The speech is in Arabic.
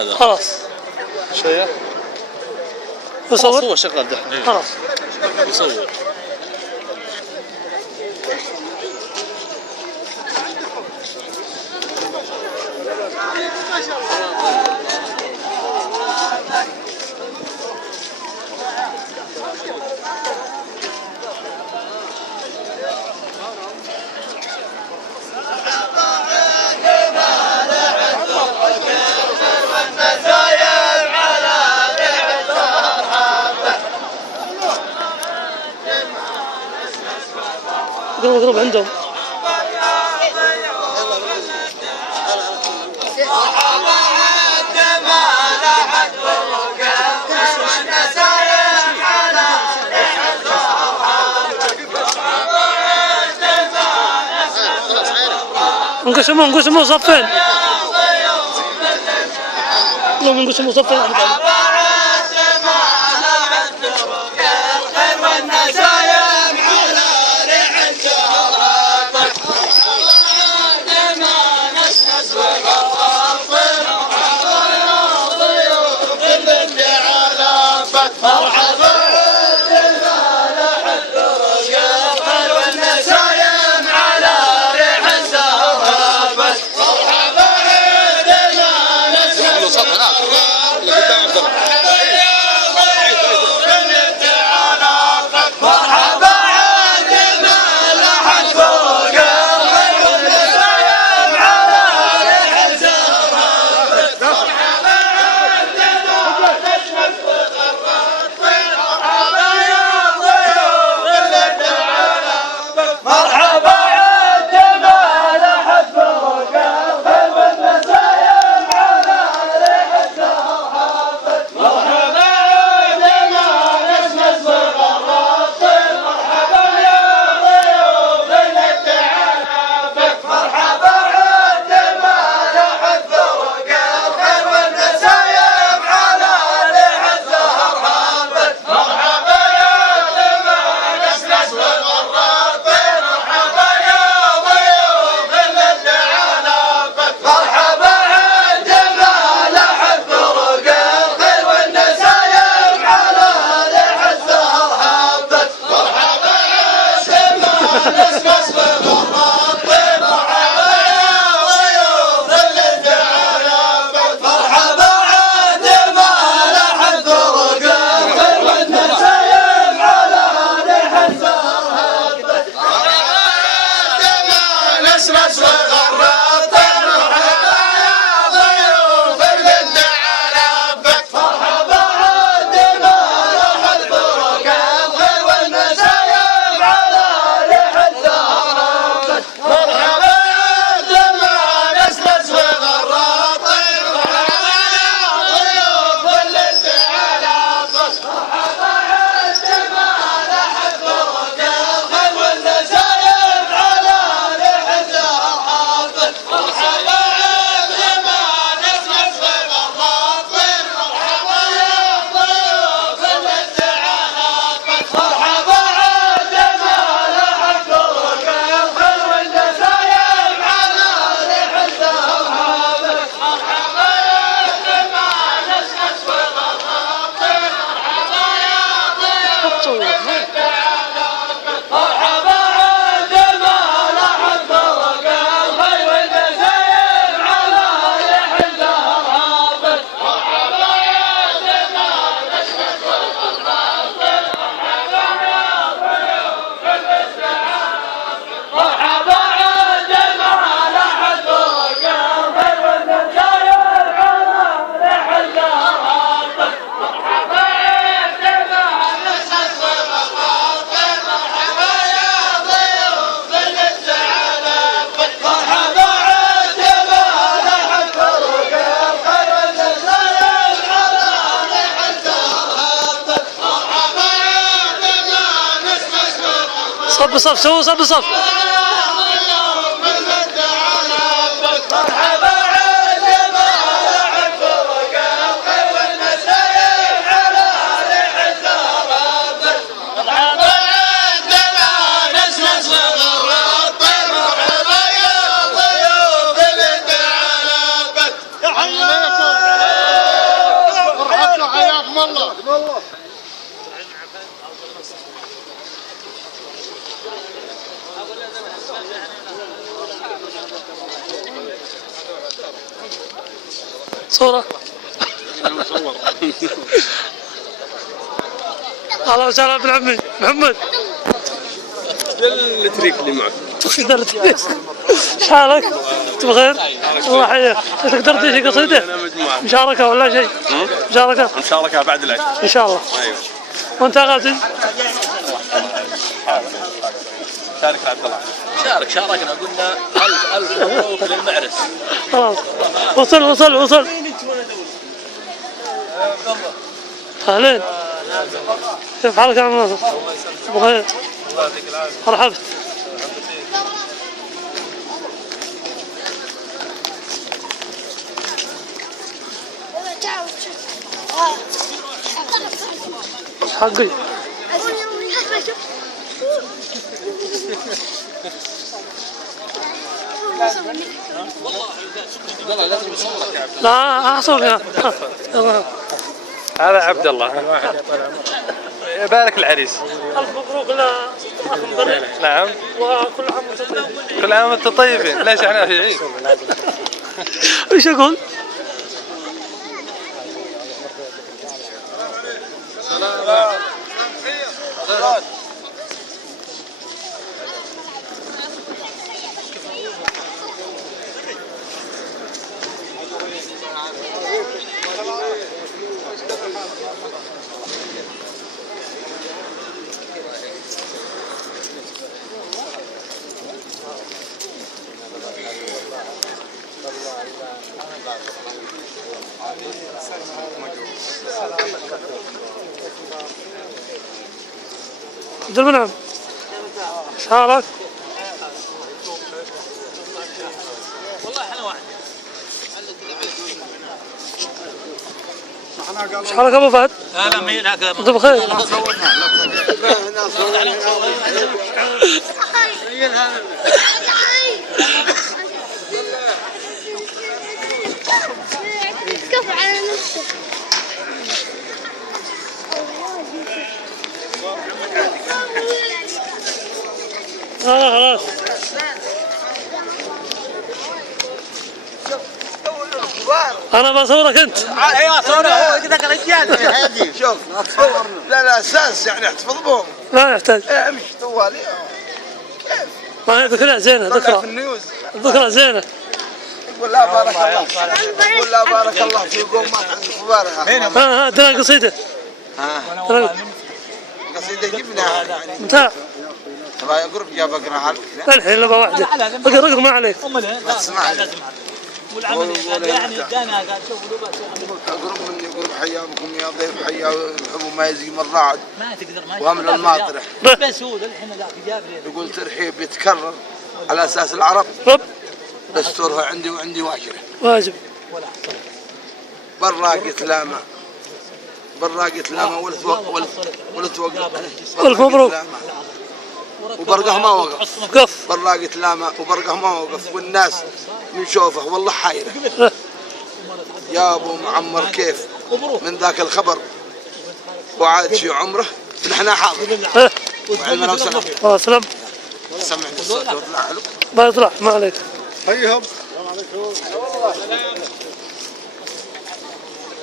هذا خلاص شويه يصور هو شغال دحين خلاص يصور قرب عندهم انقسموا صفين لهم انقسموا صفين صف صف سووا صف صف والله والله. صورة. الله وسهلا ابن عمي محمد. التريك اللي معك. ايش حالك؟ انت بخير؟ الله يحييك. تقدر تجي قصيدة؟ مشاركة ولا شيء؟ مشاركة؟ مشاركة بعد العشاء. ان شاء الله. ايوه. وانت يا غازي؟ شارك عبد الله. شاركنا قلنا ألف مبروك للمعرس. خلاص وصل. اهلين. كيف حالك يا عم ناصر؟ بخير. الله يعطيك العافية. مرحبا. حقي. لا احصل يا هذا عبد الله. يبارك العريس. الف مبروك لأخ مدرب. نعم. وكل عام وانتم طيبين. كل عام وانتم طيبين. ليش احنا في عيد؟ ايش اقول؟ عبد المنعم ايش حالك؟ والله احنا واحد. ايش حالك ابو فهد؟ لا مين هكذا انت بخير؟ كف على نفسك. خلاص انا بصورك انت. ايوه صوره ذاك الرجال. هادي شوف لا اساس يعني احتفظ بهم. لا يحتاج. امشي طوالي ما هي ذكرى زينه طلع في ذكرى. النيوز. ذكرى زينه. يقول لا بارك الله. يقول لا بارك الله فيكم ما عندكم مبارك. ها ترى قصيده. ها قصيده جبناها يعني. متاع. تبغى قرب جاب اقراها الحين لبا واحده. اقرا ما عليك. ما تسمع والعمل يعني ادانا قال شوفوا قرب مني قرب حياكم يا ضيف حيا الحب ما يزي من الرعد ما تقدر ما وامن الماطرح. بس هو الحين ذاك جاب لي. يقول ترحيب يتكرر على اساس العرب رب دستورها عندي وعندي واجره. واجب. براقة لاما براقة لاما ولت وقف. ألف مبروك. وبرقه ما وقف. قف. براقة لاما وبرقه ما وقف والناس من شوفه والله حايرة. يا ابو معمر كيف من ذاك الخبر وعاد في عمره نحن حاضر. وعلمنا وسلام. سلام. سمعني الصوت يطلع حلو. ما يطلع ما عليك. هيهم.